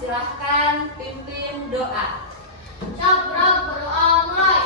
Silahkan pimpin doa. Syabrok berdoa mulai.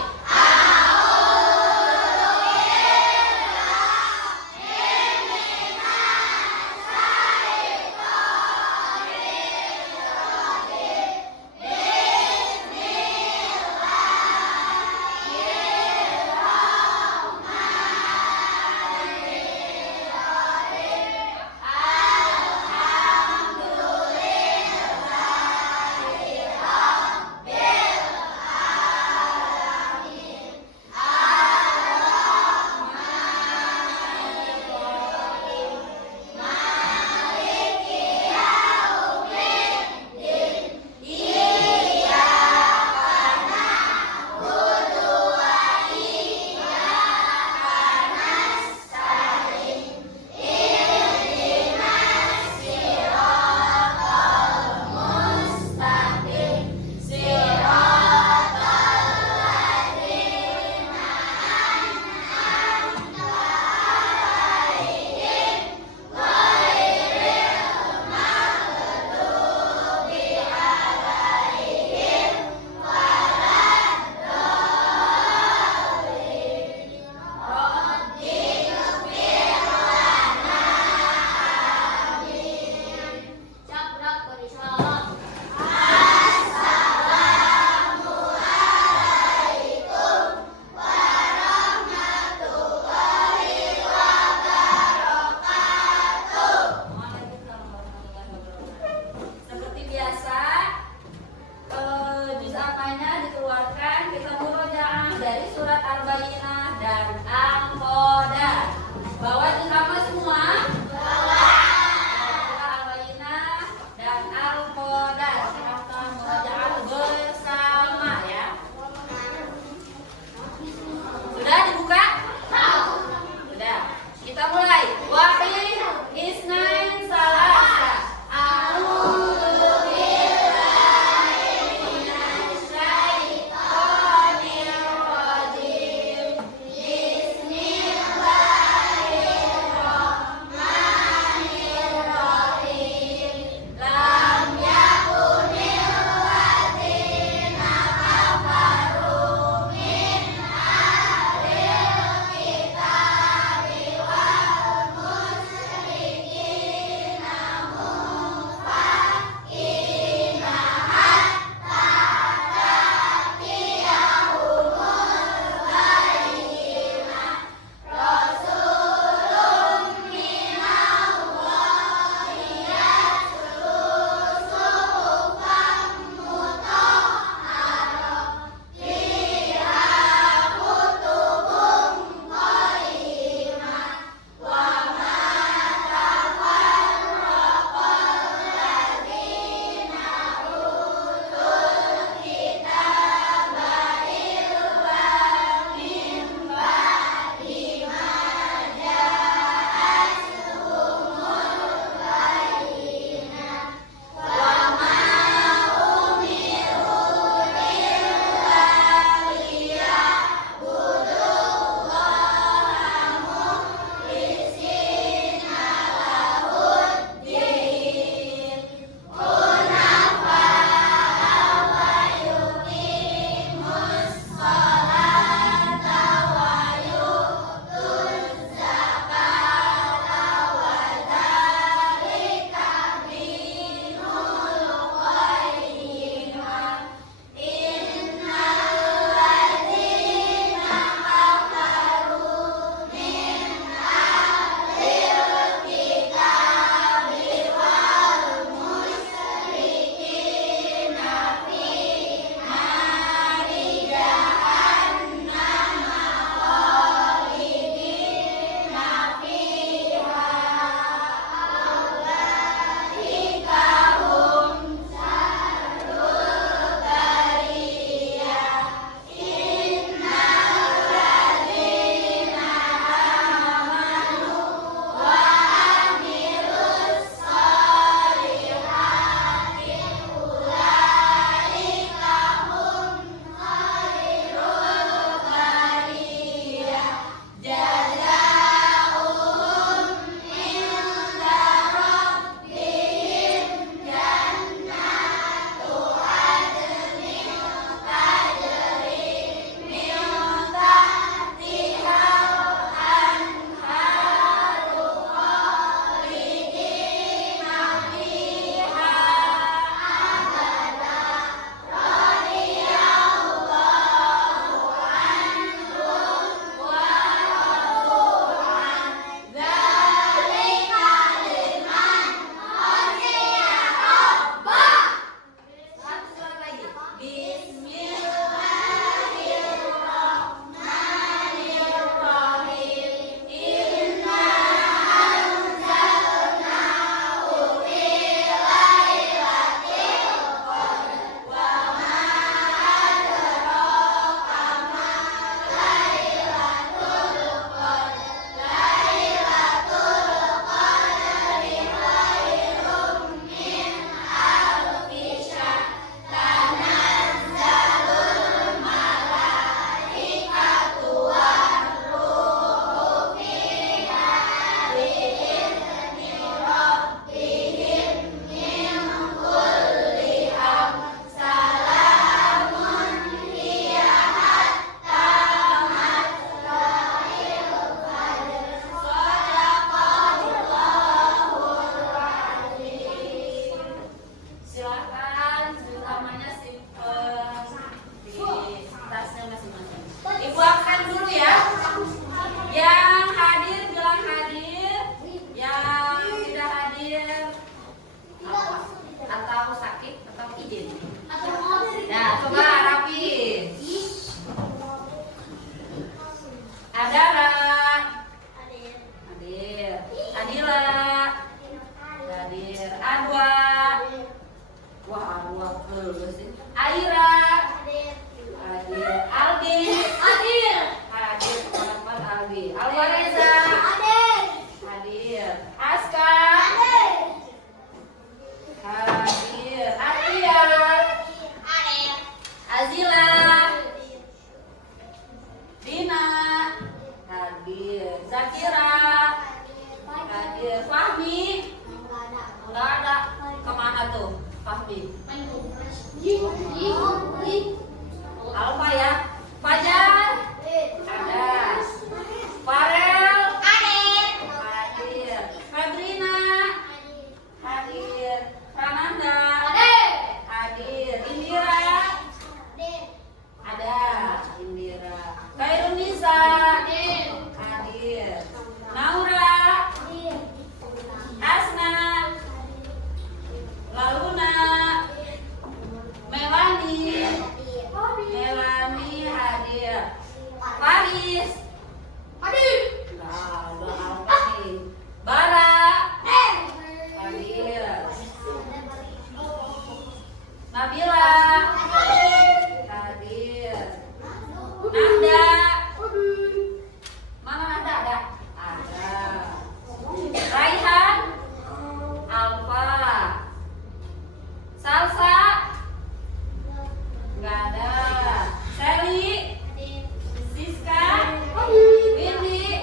Alfa ya. Fajar. Ada. Farel. Hadir. Fadrina. Hadir. Prananda. Hadir. Indira. Ada. Indira. Kairunisa. Hadir. Naura. Asna. Laluna. Melani. Melani hadir. Faris. Nah, udah apa nih? Bara. Hadir. Nabila. Hadir. Nanda. Mana Nanda ada? Ada. Raihan. Alfa. Salsa. Nggak ada. Sally. Siska. Windy.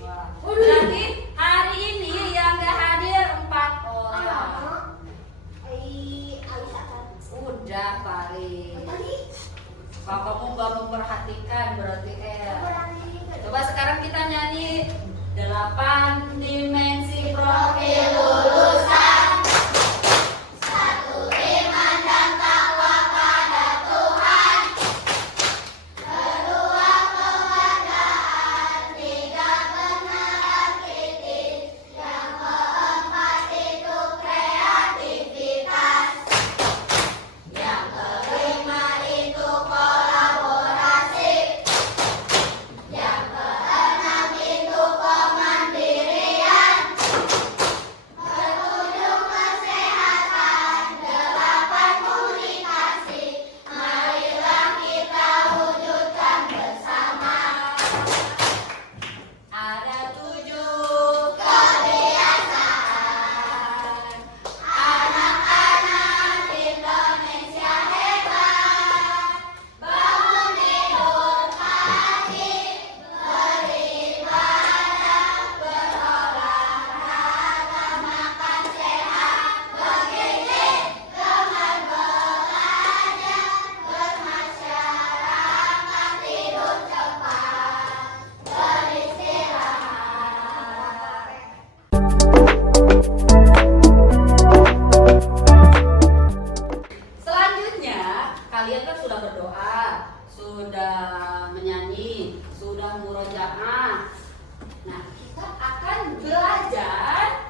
Wah. Berarti hari ini yang nggak hadir 4 orang. Udah Faris. Bapakmu nggak memperhatikan berarti Coba sekarang kita nyanyi 8 dimensi profil lulusan. Kalian kan sudah berdoa, sudah menyanyi, sudah murojaah. Nah, kita akan belajar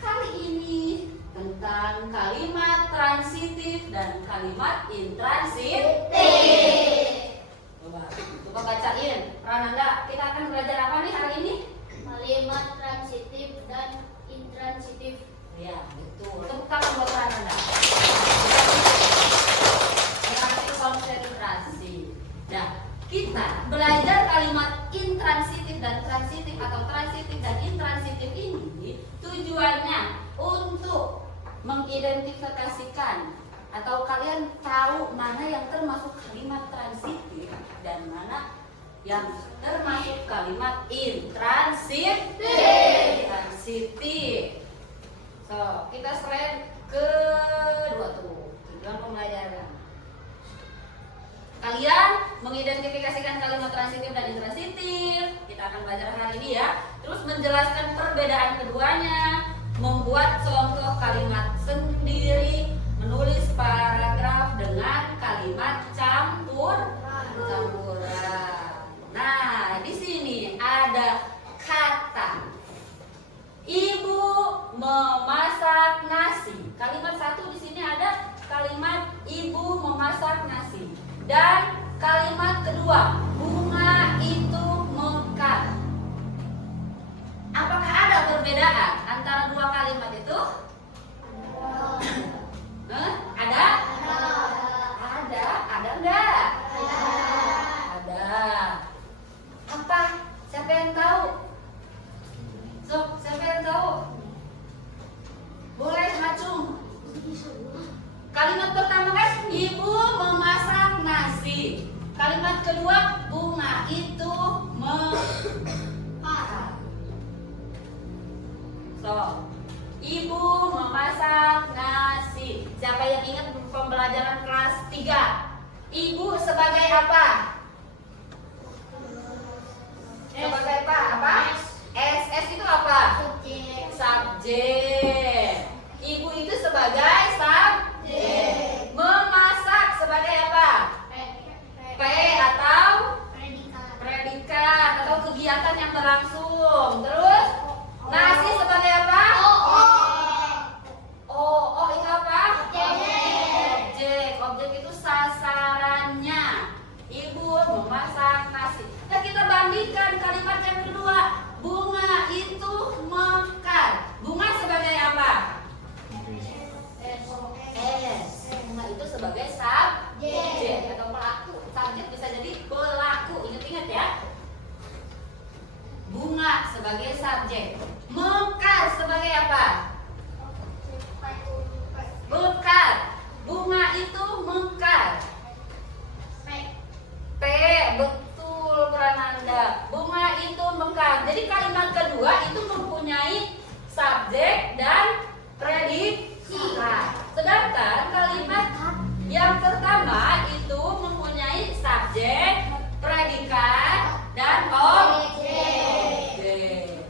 kali ini tentang kalimat transitif dan kalimat intransitif. Coba bacain. Prananda, kita akan belajar apa nih hari ini? Kalimat transitif dan intransitif. Ya, betul. Tepuk tangan buat Prananda. Konsentrasi. Nah, kita belajar kalimat intransitif dan transitif atau transitif dan intransitif ini tujuannya untuk mengidentifikasikan atau kalian tahu mana yang termasuk kalimat transitif dan mana yang termasuk kalimat intransitif. So, kita slide kedua tuh tujuan pembelajaran. Kalian mengidentifikasikan kalimat transitif dan intransitif. Kita akan belajar hari ini ya. Terus menjelaskan perbedaan keduanya, membuat contoh kalimat sendiri, menulis paragraf dengan kalimat campuran. Nah, di sini ada kata ibu memasak nasi. Kalimat satu di sini ada kalimat ibu memasak nasi. Dan kalimat kedua, bunga itu mekar. Apakah ada perbedaan antara dua kalimat itu? Ada? Ada enggak? Ada. Apa? Siapa yang tahu? Siapa yang tahu? Boleh macung. Kalimat pertama kan ibu memasak nasi. Kalimat kedua bunga itu mekar. So, ibu memasak nasi. Siapa yang ingat pembelajaran kelas 3. Ibu sebagai apa? Sebagai apa? Apa? S itu apa? Subjek. Ibu itu sebagai subjek. Memasak sebagai apa? P atau predikat atau kegiatan yang berlangsung. Terus nasi sebagai apa? O itu apa? Objek itu sasarannya. Ibu memasak nasi. Nah, kita bandingkan kalimat yang kedua. Bunga itu mekar. Bunga sebagai apa? Bunga itu sebagai subjek atau pelaku. Subjek bisa jadi pelaku. Ingat-ingat ya. Bunga sebagai subjek. Mekar sebagai apa? Mekar. Bunga itu mekar. P, betul Prananda. Bunga itu mekar. Jadi kalimat kedua itu mempunyai subjek dan predikat. Sedangkan kalimat yang pertama itu mempunyai subjek, predikat, dan objek.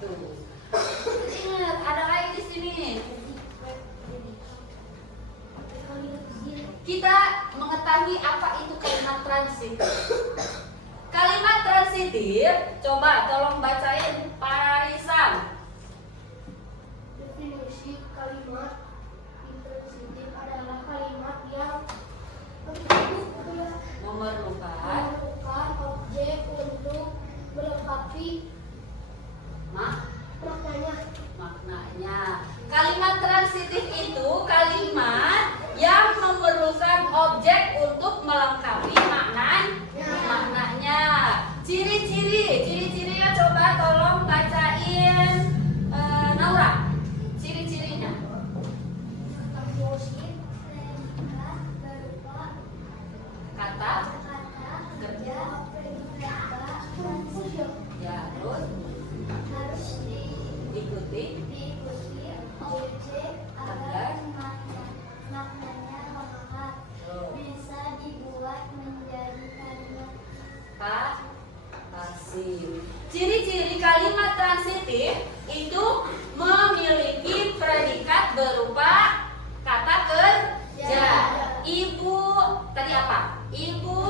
Tuh. Ingat, ada lagi di sini. Kita mengetahui apa itu kalimat transitif. Kalimat transitif, coba tolong bacain Parisan. Definisi kalimat intransitif adalah kalimat yang Memerlukan objek untuk melengkapi maknanya. Kalimat transitif itu kalimat yang memerlukan objek untuk melengkapi maknanya. Ciri-cirinya coba tolong bacain Naura. Ciri-cirinya. Kata kerja. Ya, terus harus diikuti objek agar maknanya mengakar. Oh. Bisa dibuat menjadi kalimat pasif. Ciri-ciri kalimat transitif itu memiliki predikat berupa kata kerja. Ibu tadi apa? Ibu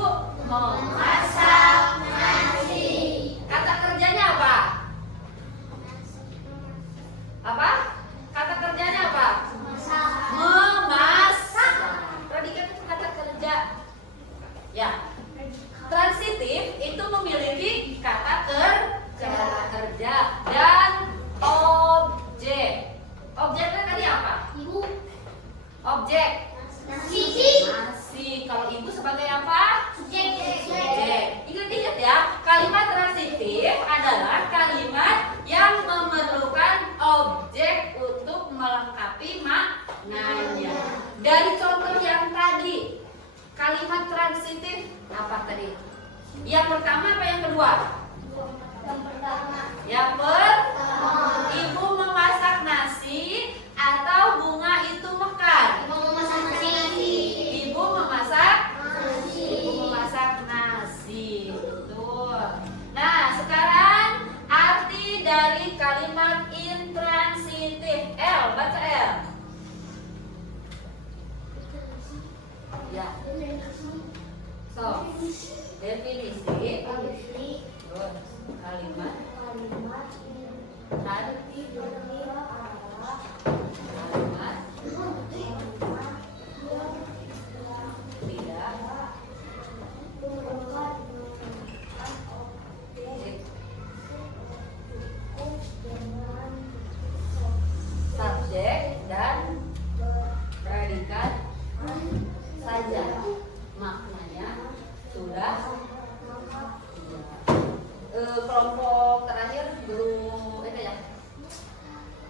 memasak nasi. Kata kerjanya apa? Apa? Kata kerjanya apa? Memasak. Predikat itu kata kerja. Ya. Transitif itu memiliki kata kerja dan objek. Objeknya tadi apa? Ibu Objek nasi. Kalau ibu sebagai apa? Subjek. Ingat-ingat ya, kalimat transitif adalah kalimat yang memerlukan objek untuk melengkapi maknanya. Dari contoh yang tadi, kalimat transitif apa tadi? Yang pertama apa yang kedua? yang pertama. Yang pertama, ibu memasak nasi atau bunga itu mekar? Ibu memasak nasi. Ibu memasak nasi. Betul. Nah, sekarang arti dari kalimat intransitif. L, baca L. Ya. So, definisi. Terus, kalimat kalimat tidak subjek dan predikat saja, maknanya sudah. Kelompok terakhir belum itu ya,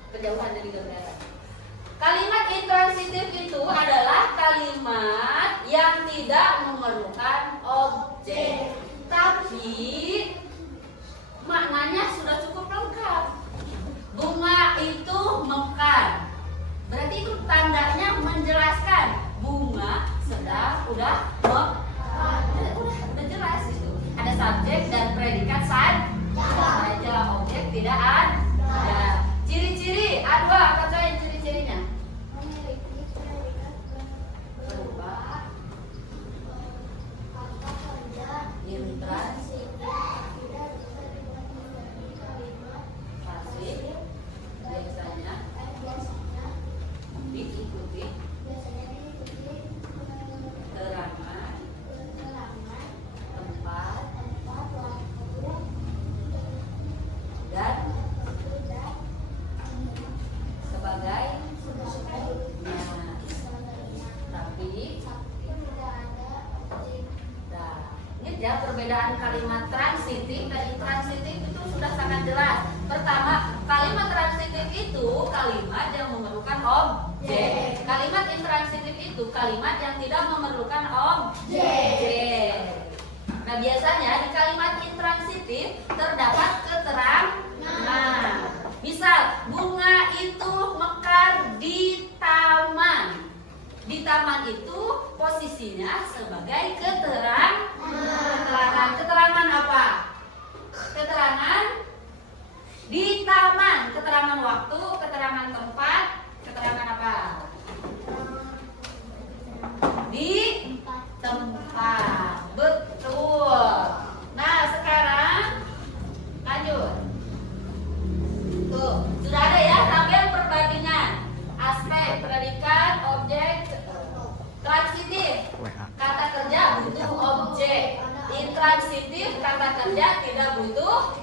kejauhan dari gambaran. Kalimat intransitif itu adalah kalimat yang tidak memerlukan objek, tapi maknanya sudah cukup lengkap. Bunga itu mekar, berarti itu tandanya menjelaskan bunga subjek dan predikat saja. Objek tidak ada. Ciri-ciri A2 apa coy yang ciri-cirinya? Memiliki predikat berupa kata kerja Intransitif, tidak bisa dibuat menjadi kalimat pasif, biasanya biasanya diikuti diikuti keterangan keterangan tempat tempat waktu dan tidak sebagai sebagai nah, sebenarnya tapi tidak ada objek. nah, ini ya perbedaan kalimat transitif dan intransitif itu sudah sangat jelas. Pertama, kalimat transitif itu kalimat yang memerlukan objek. Kalimat intransitif itu kalimat yang tidak memerlukan objek. Nah, biasanya di kalimat intransitif terdapat keterangan. Misal, bunga itu mekar di taman. Di taman itu posisinya sebagai keterangan. Keterangan apa? Keterangan di taman. Keterangan waktu, keterangan tempat, keterangan apa? Di tempat. Betul. Nah, sekarang lanjut. Tuh, sudah ada ya tabel perbandingan aspek, predikat, objek, transitif. Kata kerja butuh objek. Intransitif kata kerja tidak butuh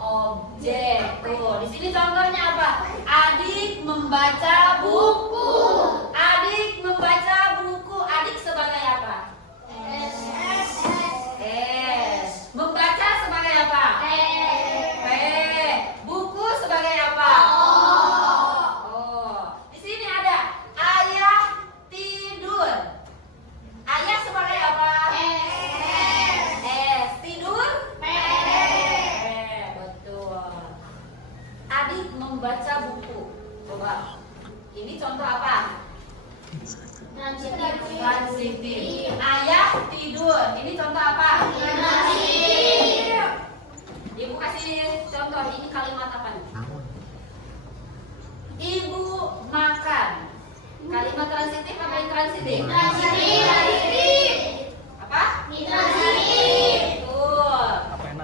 objek. Tuh, di sini contohnya apa? Adik membaca buku. Adik membaca buku. Adik sebagai apa? S. Membaca sebagai apa? P. Buku sebagai apa? Oh. Di sini ada ayah tidur. Ayah sebagai apa? S. Tidur? Betul. Adik membaca buku. Coba. Ini contoh apa? Transitif. Ayah tidur. Ini contoh apa? Ibu kasih contoh. Ini kalimat apa nih? Ibu makan. Kalimat transitif apa intransitif? Apa? Betul.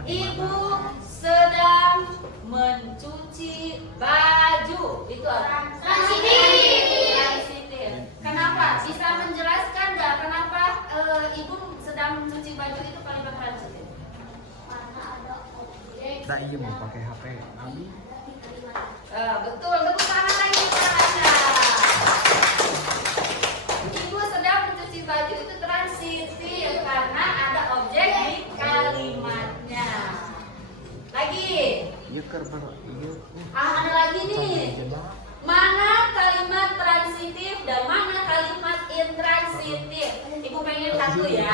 Ibu sedang mencuci baju. Itu apa? Transitif. Kenapa? Bisa menjelaskan nggak kenapa ibu sedang mencuci baju itu kalimat transitif? Karena ada objek. Kita iya mau pakai HP. Betul. Tepuk tangan lagi untuk Anda. Ibu sedang mencuci baju itu transitif karena ada objek di kalimatnya. Lagi. Iya kerber. Iya. Ada lagi nih. Mana kalimat transitif dan mana kalimat intransitif? Ibu pengen satu ya.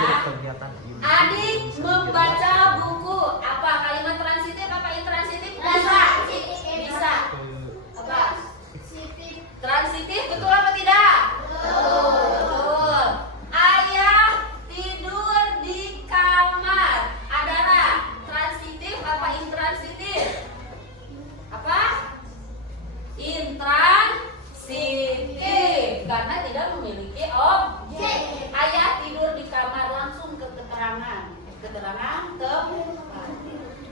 Adik membaca buku. Apa kalimat transitif apa intransitif? Bisa. Apa? Transitif betul apa tidak? Betul. Ayah tidur di kamar. Adara, transitif apa intransitif? Apa? Intransitif karena tidak memiliki objek. Ayah tidur di kamar, langsung ke keterangan.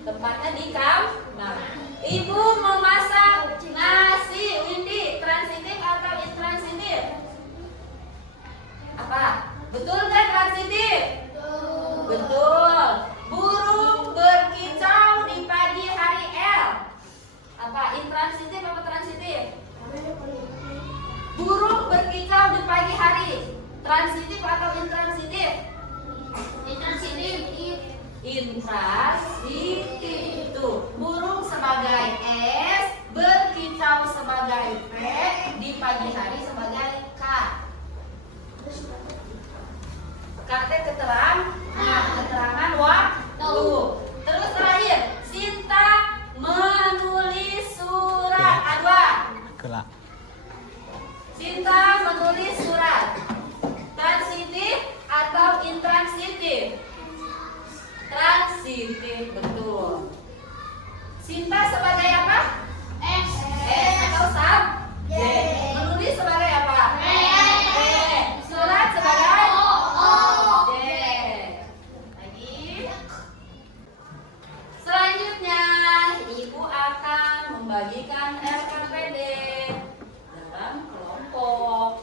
Tempatnya di kamar. Ibu memasak nasi. Windy, transitif atau intransitif? Apa? Betul kan transitif? Betul. Burung berkicau di pagi hari L. Apa? Intransitif apa transitif? Burung berkicau di pagi hari. Transitif atau intransitif? Intransitif. Itu burung sebagai S, berkicau sebagai P, di pagi hari sebagai K. Kata keterangan waktu. Terus terakhir, Sinta menulis surat. Adwa. Kelak. Sinta menulis surat. Transitif atau intransitif? Transitif, betul. Sinta sebagai apa? S atau subjek. Menulis sebagai apa? Surat sebagai objek. Lagi. Selanjutnya, Ibu akan membagikan RKPD dalam kelompok.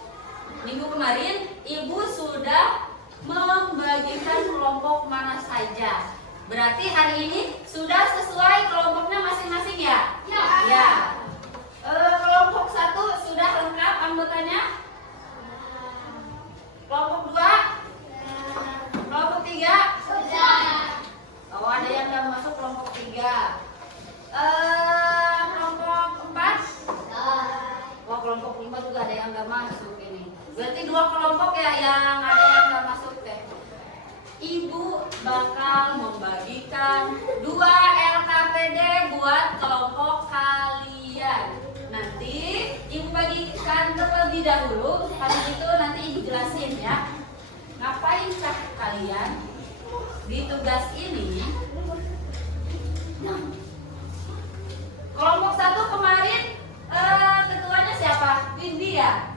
Minggu kemarin, Ibu sudah membagikan kelompok mana saja. Berarti hari ini sudah sesuai kelompoknya masing-masing ya? Ya. Kelompok 1 sudah lengkap anggotanya? Kelompok 2? Kelompok 3? Oh, ada yang nggak masuk kelompok 3. Kelompok 4? Oh, kelompok 5 juga ada yang nggak masuk ini. Berarti 2 kelompok ya yang ada yang nggak masuk deh. Ibu bakal membagikan 2 LKPD buat kelompok kalian. Nanti Ibu bagikan terlebih dahulu. Habis itu nanti Ibu jelasin ya. Ngapain kalian di tugas ini? Kelompok 1 kemarin ketuanya siapa? Windy ya?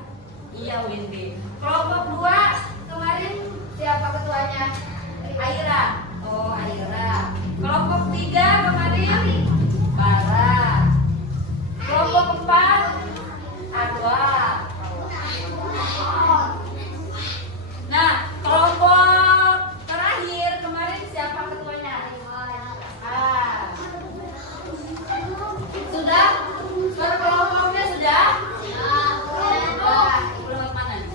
Iya, Windy. Kelompok 2 kemarin siapa ketuanya? Aira. Oh, Aira. Kelompok 3 kemarin Bara. Kelompok 4 Adwa. Nah, kelompok terakhir kemarin siapa ketuanya? Sudah? Berkelompoknya sudah? Ibu lewat mana nih?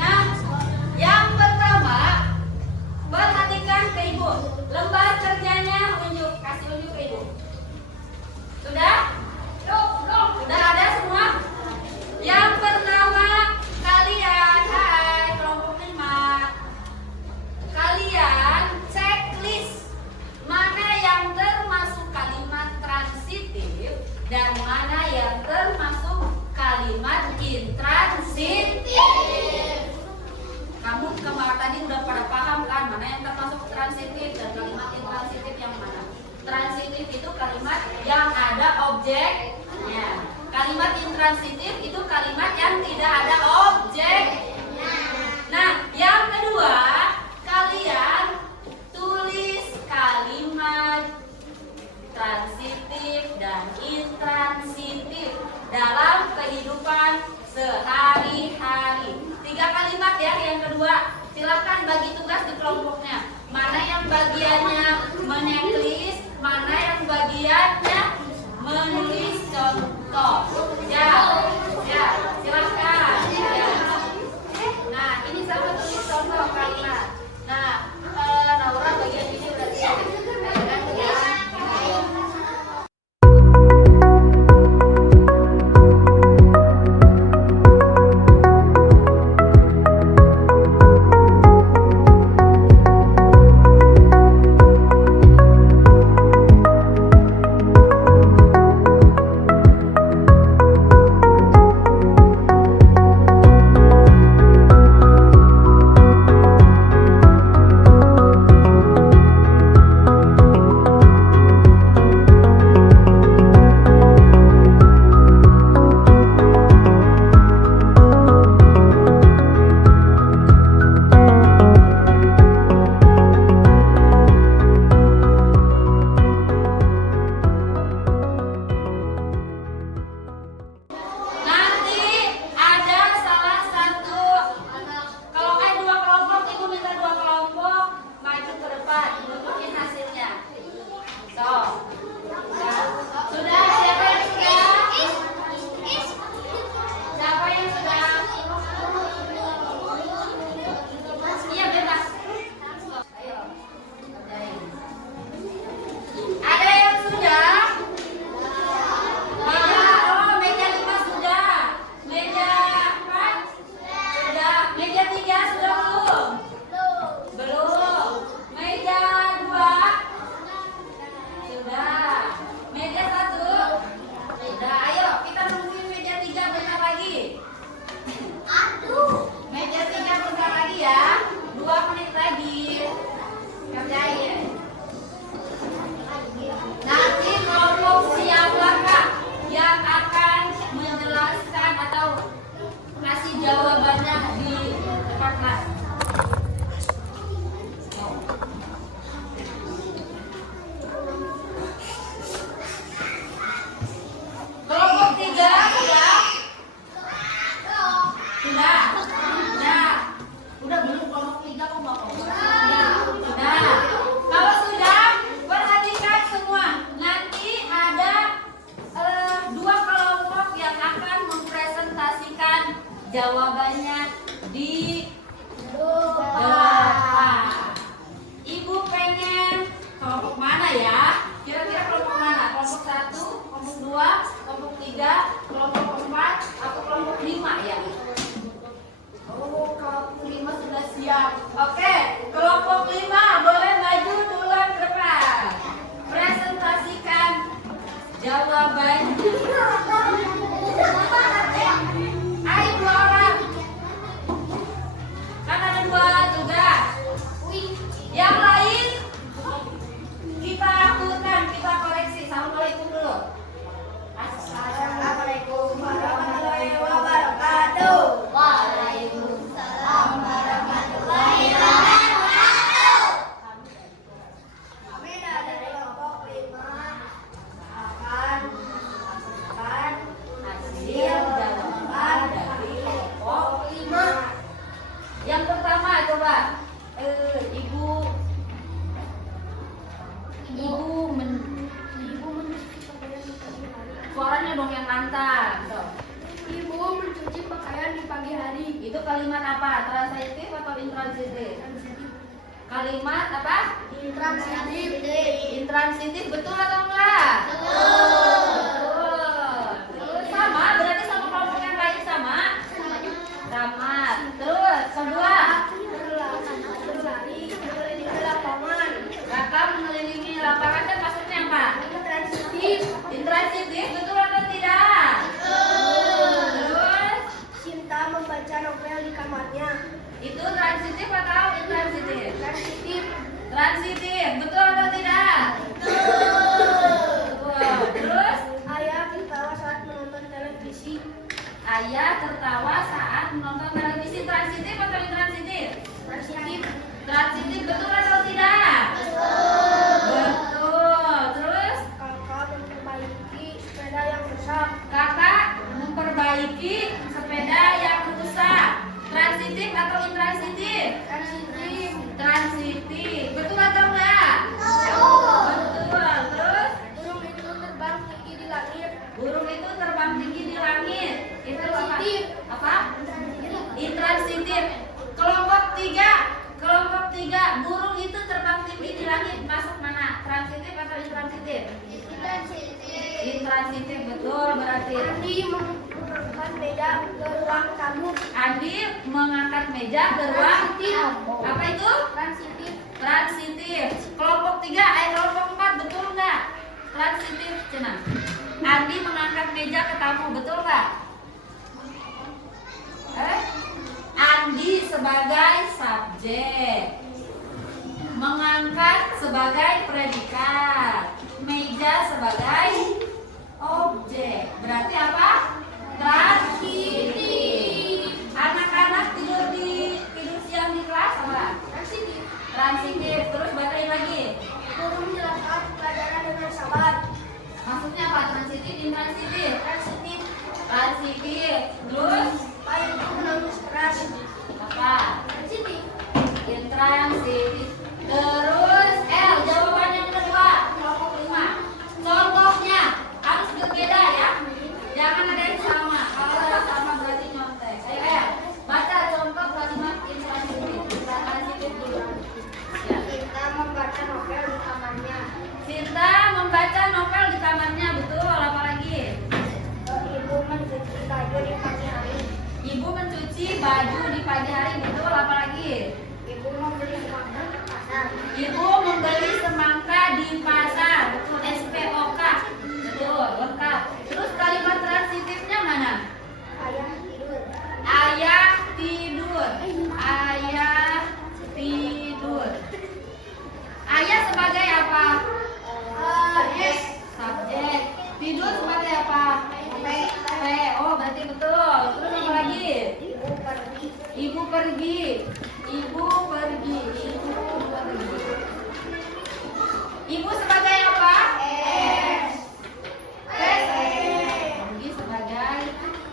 Nah, yang pertama, perhatikan ke Ibu. Lembar kerjanya kasih unjuk ke Ibu. Sudah? Sudah ada semua? Yang pertama, kalian, hai, kelompok 5. Kalian checklist mana yang termasuk kalimat transitif dan mana yang termasuk kalimat intransitif. Kamu kemarin tadi udah pada paham kan mana yang termasuk transitif dan kalimat intransitif yang mana? Transitif itu kalimat yang ada objeknya. Kalimat intransitif itu kalimat yang tidak ada objek. Nah, yang kedua, kalian tulis kalimat transitif dan intransitif dalam kehidupan sehari-hari. 3 kalimat ya yang kedua. Silakan bagi tugas di kelompoknya. Mana yang bagiannya menulis, mana yang bagiannya menulis contoh. Ya, silakan. Ya. Nah, ini sama tulis contoh kalimat. Nah, Naura bagian ini berarti. Jawabannya di Depan. Ibu pengen kelompok mana ya? Kira-kira kelompok mana? Kelompok 1, kelompok 2, kelompok 3, kelompok 4, atau kelompok 5 ya? Oh, kelompok 5 sudah siap. Oke, kelompok 5 boleh maju duluan ke depan. Presentasikan jawabannya. Ayo 2 orang. Kan ada 2 tugas. Yang lain kita aturkan, kita koreksi. Assalamualaikum dulu. Assalamualaikum warahmatullahi wabarakatuh. Waalaikumsalam warahmatullahi wabarakatuh. Kami dari kelompok 5 akan melakukan hasil jawaban dari kelompok 5. Yang pertama coba suaranya dong yang lantang. Tuh. Ibu mencuci pakaian di pagi hari. Itu kalimat apa? Transitif atau intransitif? Kalimat apa? Intransitif. Intransitif, betul atau enggak? Betul. Terus sama, berarti sama kelompok yang lain sama? Sama. Terus kedua, Berlari mengelilingi lapangan. kakak mengelilingi lapangan kan maksudnya apa? Intransitif. Intransitif, betul atau tidak? Terus Cinta membaca novel di kamarnya. itu transitif atau intransitif? Transitif. Transitif, betul atau tidak? Betul. Terus Ayah tertawa saat menonton televisi. ayah tertawa saat menonton televisi. Transitif atau intransitif? Transitif. Transitif, betul atau tidak? Betul. Terus Kakak memperbaiki sepeda yang rusak. kakak memperbaiki sepeda yang rusak. Transitif atau intransitif? Transitif. Transitif, betul atau enggak? Betul. Terus Burung itu terbang tinggi di langit. burung itu terbang tinggi di langit. Itu apa? Transitif. Apa? Intransitif. Kelompok 3, burung itu terbang tinggi di langit. Masuk mana? Transitif atau intransitif? Intransitif, betul berarti. Andi mengangkat meja ke ruang tamu. Andi mengangkat meja ke ruang. Apa itu? Transitif. Transitif. Kelompok 3, kelompok 4, betul nggak? Transitif, Cina. Andi mengangkat meja ke tamu, betul nggak? Andi sebagai subjek, mengangkat sebagai predikat, meja sebagai objek. Berarti apa? Transitif. Anak-anak tidur siang di kelas apa? Transitif. Transitif. Terus bacain lagi. Guru menjelaskan pelajaran dengan sabar. Maksudnya apa? Transitif, intransitif? Transitif. Transitif. Terus Ayah itu menangis keras. apa? Transitif. Intransitif. Terus jawaban yang kedua, kelompok 5. Contohnya harus berbeda ya. Jangan ada yang sama. Kalau ada yang sama berarti nyontek. Ayo, baca contoh kalimat intransitif. Transitif dulu. Ya. Kita membaca novel di kamarnya. Sinta membaca novel di kamarnya, betul. Apalagi? Ibu mencuci baju di pagi hari. Ibu mencuci baju di pagi hari, betul. Apalagi? Ibu membeli semangka ke pasar. Ibu membeli semangka di pasar, betul. SPOK, betul, lengkap. Terus kalimat transitifnya mana? Ayah tidur. Ayah tidur. Ayah tidur. Ayah sebagai apa? Subjek. Tidur sebagai apa? Oh, berarti betul. Terus apa lagi? Ibu pergi. Ibu pergi. Ibu pergi. Ibu pergi. Ibu sebagai apa? Pergi sebagai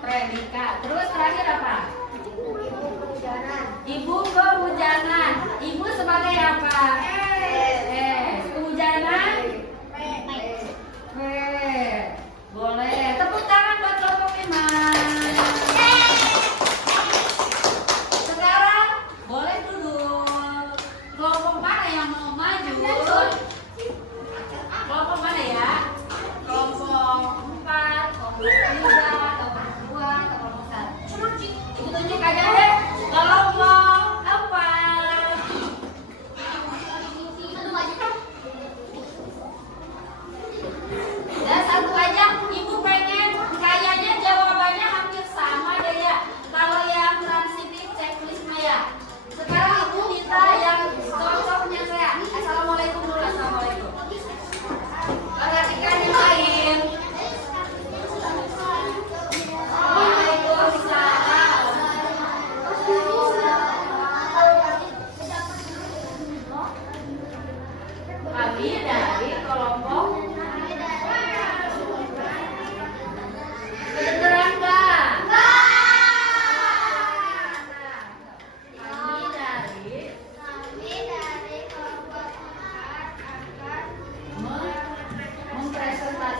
predikat. Terus terakhir apa? Ibu kehujanan. Ibu kehujanan. Ibu sebagai apa? Kehujanan. Boleh. Tepuk tangan buat kelompok 5.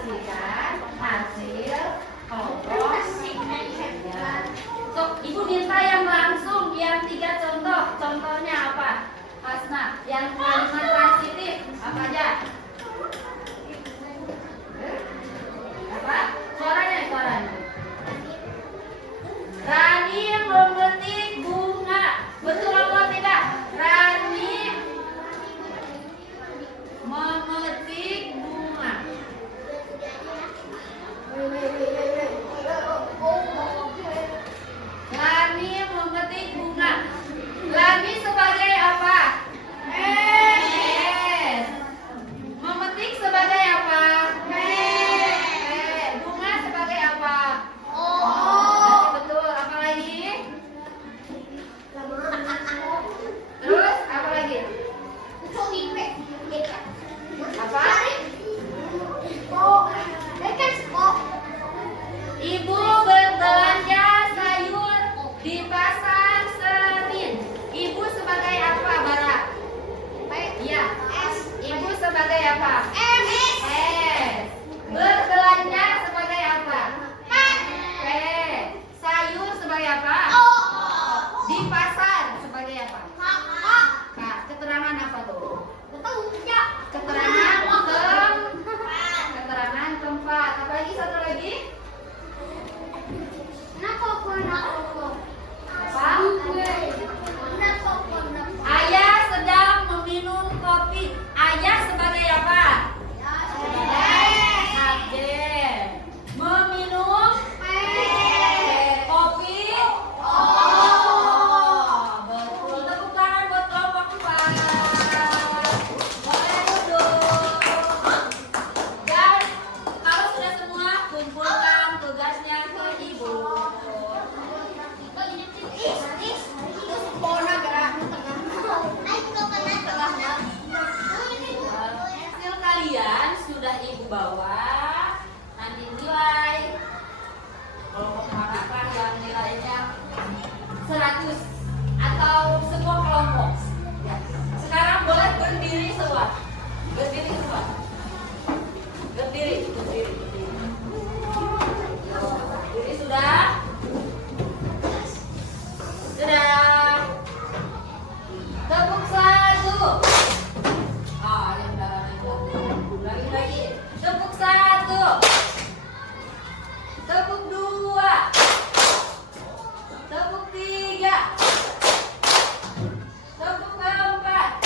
presentasikan hasil kelompok. Ya. Sok, Ibu minta yang langsung, yang 3 contoh. Contohnya apa? Hasna, yang kalimat transitif apa aja? Apa? Suaranya. Rani memetik bunga. Betul atau tidak? Rani memetik bunga. Rani memetik bunga. Rani sebagai apa? Memetik sebagai apa? Bunga sebagai apa? Betul. Apa lagi? Terus apa lagi? Apa? Ibu berbelanja sayur di pasar Senin. Ibu sebagai apa, Bara? Iya. Ibu sebagai apa? Berbelanja sebagai apa? Sayur sebagai apa? Di pasar sebagai apa? Kak, keterangan apa tuh? Keterangan tempat. Apa lagi? Satu lagi? Apa? Ayah sedang meminum kopi. Ayah sebagai apa? Subjek. Meminum kopi. Betul. Tepuk tangan buat kelompok 4. Boleh duduk. Dan kalau sudah semua, kumpulkan tugasnya ke ibu. Hasil kalian sudah ibu bawa. Nanti nilai kelompok manakah yang nilainya 100 atau semua kelompok. Ya. Sekarang boleh berdiri semua. Berdiri semua. Berdiri. Berdiri sudah. Sudah. Tepuk 1. Yang dalam lagi. Tepuk 1. Tepuk 2. Tepuk 3. Tepuk 4.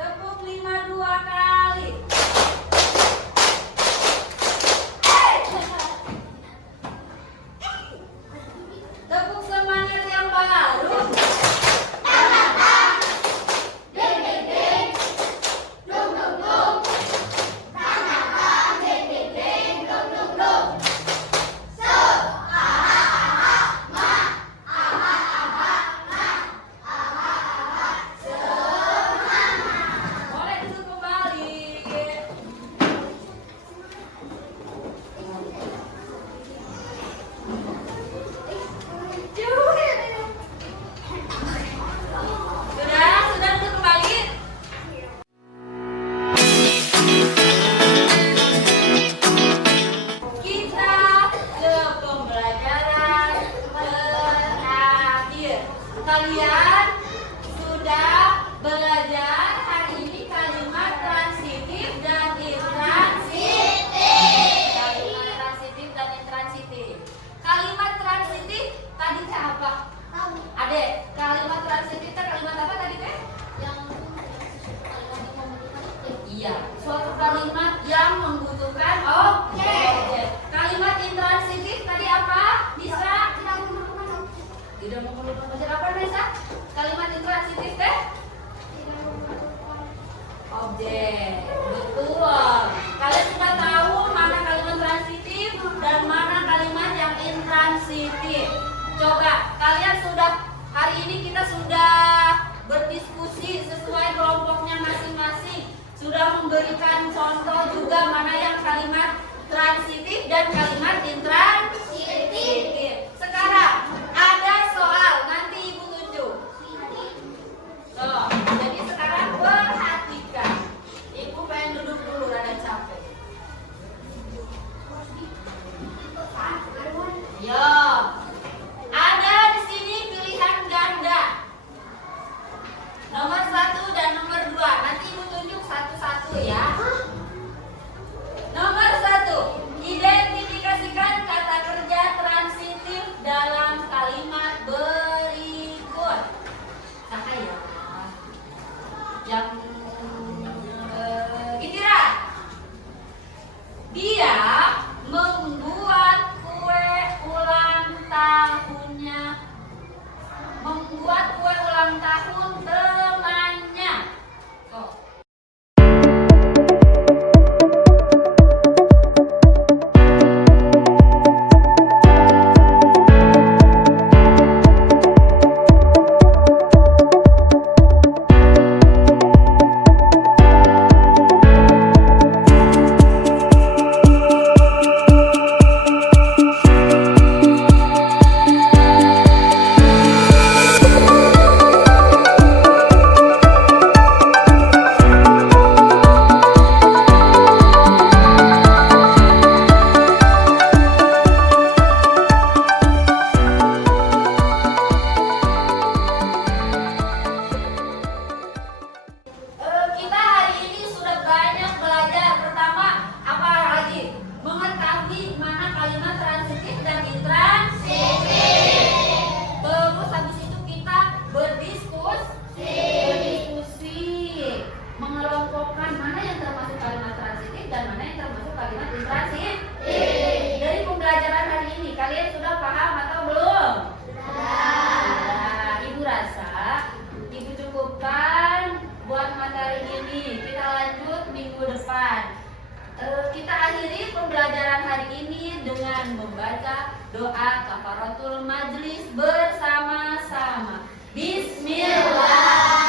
Tepuk 5 2 kali. Tepuk semangat yang baru. Boleh duduk kembali. Sudah duduk kembali. Kita ke pembelajaran terakhir. Kalian sudah belajar hari ini kalimat transitif dan intransitif. Kalimat transitif dan intransitif. Kalimat transitif tadi teh apa? Adek, kalimat transitif teh kalimat apa tadi teh? Iya, suatu kalimat yang membutuhkan objek. Kalimat intransitif tadi apa? Bisa? Tidak memerlukan objek apa, Nesa? Kalimat intransitif teh? Objek. Betul. Kalian sudah tahu mana kalimat transitif dan mana kalimat yang intransitif. Coba, kalian sudah hari ini kita sudah berdiskusi sesuai kelompoknya masing-masing. Sudah memberikan contoh juga mana yang kalimat transitif dan kalimat intransitif. Sekarang ada soal, nanti Ibu tunjuk. Jadi sekarang perhatikan. Ibu pengen duduk dulu, rada capek. satu ya. Nomor 1, identifikasikan kata kerja transitif dalam kalimat berikut. Nah ya, yang Indira, dia membuat kue ulang tahunnya, membuat kue ulang tahun temannya. Oh. Kita hari ini sudah banyak belajar. Pertama, apa lagi? Mengetahui mana kalimat transitif dan intransitif. Terus habis itu kita berdiskusi, mengelompokkan mana yang termasuk kalimat transitif dan mana yang termasuk kalimat intransitif. Dari pembelajaran hari ini, kalian sudah paham atau belum? Nah, Ibu rasa Ibu cukupkan buat materi ini. Kita lanjut minggu depan. Kita akhiri pembelajaran hari ini dengan membaca doa kafaratul majlis bersama-sama. Bismillah.